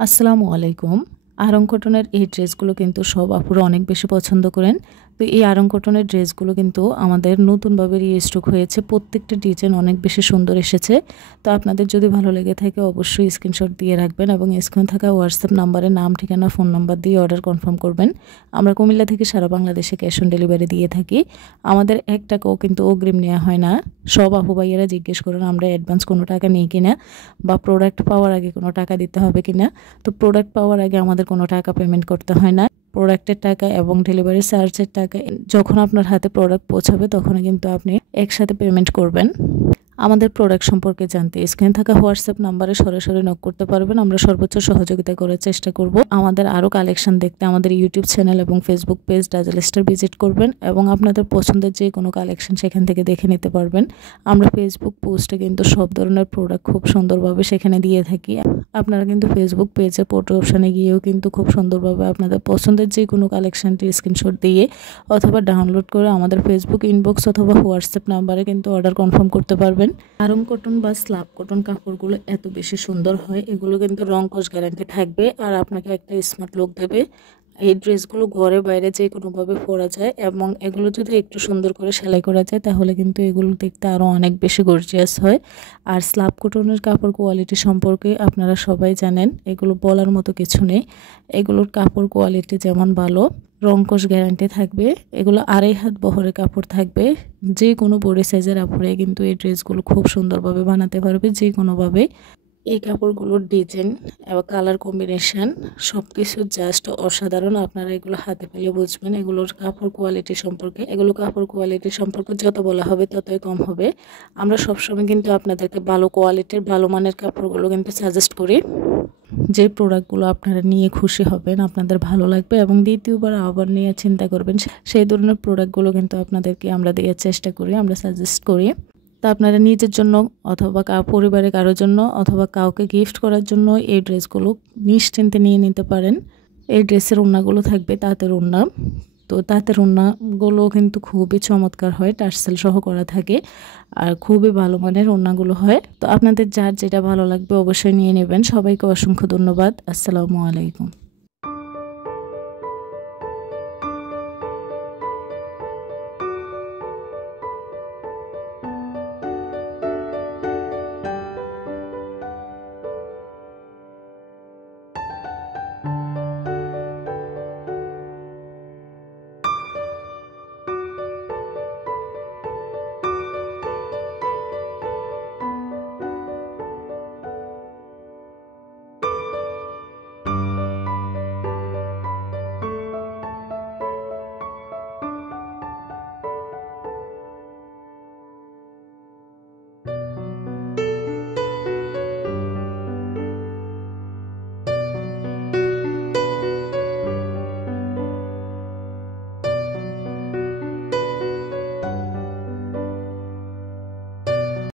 আসসালামু আলাইকুম। আরং কটনের এই ড্রেসগুলো কিন্তু সব আপুরা অনেক বেশি পছন্দ করেন। তো এই আরং কটনের ড্রেসগুলো কিন্তু আমাদের নতুনভাবে রিস্টক হয়েছে। প্রত্যেকটা ডিজাইন অনেক বেশি সুন্দর এসেছে। তো আপনাদের যদি ভালো লেগে থাকে অবশ্যই স্ক্রিনশট দিয়ে রাখবেন এবং স্ক্রিনে থাকা হোয়াটসঅ্যাপ নাম্বারে নাম, ঠিকানা, ফোন নাম্বার দিয়ে অর্ডার কনফার্ম করবেন। আমরা কুমিল্লা থেকে সারা বাংলাদেশে ক্যাশ অন ডেলিভারি দিয়ে থাকি। আমাদের ১ টাকাও কিন্তু অগ্রিম নেওয়া হয় না। সব আপু ভাইয়েরা জিজ্ঞেস করেন আমরা অ্যাডভান্স কোনো টাকা নিই কিনা বা প্রোডাক্ট পাওয়ার আগে কোনো টাকা দিতে হবে কিনা। তো প্রোডাক্ট পাওয়ার আগে আমাদের কোনো টাকা পেমেন্ট করতে হয় না। প্রোডাক্টের টাকা এবং ডেলিভারি চার্জের টাকা যখন আপনার হাতে প্রোডাক্ট পৌঁছাবে তখনই কিন্তু আপনি একসাথে পেমেন্ট করবেন। আমাদের প্রোডাক্ট সম্পর্কে জানতে স্ক্রিনে থাকা হোয়াটসঅ্যাপ নাম্বারে সরাসরি নক করতে পারবেন। আমরা সর্বোচ্চ সহযোগিতা করার চেষ্টা করব। আমাদের আরও কালেকশন দেখতে আমাদের ইউটিউব চ্যানেল এবং Facebook page dazzle star visit করবেন এবং আপনাদের পছন্দের যে কোনো কালেকশন সেখান থেকে দেখে নিতে পারবেন। আমরা ফেসবুক পোস্টে কিন্তু সব ধরনের প্রোডাক্ট খুব সুন্দরভাবে সেখানে দিয়ে থাকি। আপনারা কিন্তু ফেসবুক পেজের ফটো অপশানে গিয়েও কিন্তু খুব সুন্দরভাবে আপনাদের পছন্দের যে কোনো কালেকশনটি স্ক্রিনশট দিয়ে অথবা ডাউনলোড করে আমাদের ফেসবুক ইনবক্স অথবা হোয়াটসঅ্যাপ নাম্বারে কিন্তু অর্ডার কনফার্ম করতে পারবেন। আরং কটন বা স্লাব কটন কাপড়গুলো এত বেশি সুন্দর হয়, এগুলো কিন্তু রং কস গ্যারান্টি থাকবে আর আপনাকে একটা স্মার্ট লুক দেবে। এই ড্রেসগুলো ঘরে বাইরে যে কোনোভাবে পরা যায় এবং এগুলো যদি একটু সুন্দর করে সেলাই করা যায় তাহলে কিন্তু এগুলো দেখতে আরও অনেক বেশি গর্জিয়াস হয়। আর স্লাব কটনের কাপড় কোয়ালিটি সম্পর্কে আপনারা সবাই জানেন, এগুলো বলার মতো কিছু নেই। এগুলোর কাপড় কোয়ালিটি যেমন ভালো, রংকশ গ্যারান্টি থাকবে। এগুলো 2.5 হাত বহরের কাপড় থাকবে। যে কোনো বডি সাইজের আপুরে কিন্তু এই ড্রেসগুলো খুব সুন্দরভাবে বানাতে পারবে যে কোনোভাবে। এই কাপড়গুলোর ডিজাইন এবং কালার কম্বিনেশন সব কিছু জাস্ট অসাধারণ। আপনারা এগুলো হাতে পেলে বুঝবেন এগুলোর কাপড় কোয়ালিটি সম্পর্কে। এগুলো কাপড় কোয়ালিটি সম্পর্কে যত বলা হবে ততই কম হবে। আমরা সবসময় কিন্তু আপনাদেরকে ভালো কোয়ালিটির ভালো মানের কাপড়গুলো কিন্তু সাজেস্ট করি। যে প্রোডাক্টগুলো আপনারা নিয়ে খুশি হবেন, আপনাদের ভালো লাগবে এবং দ্বিতীয়বার আবার নিয়ে চিন্তা করবেন, সেই ধরনের প্রোডাক্টগুলো কিন্তু আপনাদেরকে আমরা দেওয়ার চেষ্টা করি, আমরা সাজেস্ট করি। তা আপনারা নিজের জন্য অথবা পরিবারের কারোর জন্য অথবা কাউকে গিফট করার জন্য এই ড্রেসগুলো নিশ্চিন্তে নিয়ে নিতে পারেন। এই ড্রেসের ওড়নাগুলো থাকবে তাঁতের ওড়না। তো তাঁতের ওড়নাগুলো কিন্তু খুবই চমৎকার হয়, টার্সেল সহ করা থাকে আর খুবই ভালো মানের ওড়নাগুলো হয়। তো আপনাদের যার যেটা ভালো লাগবে অবশ্যই নিয়ে নেবেন। সবাইকে অসংখ্য ধন্যবাদ। আসসালামু আলাইকুম।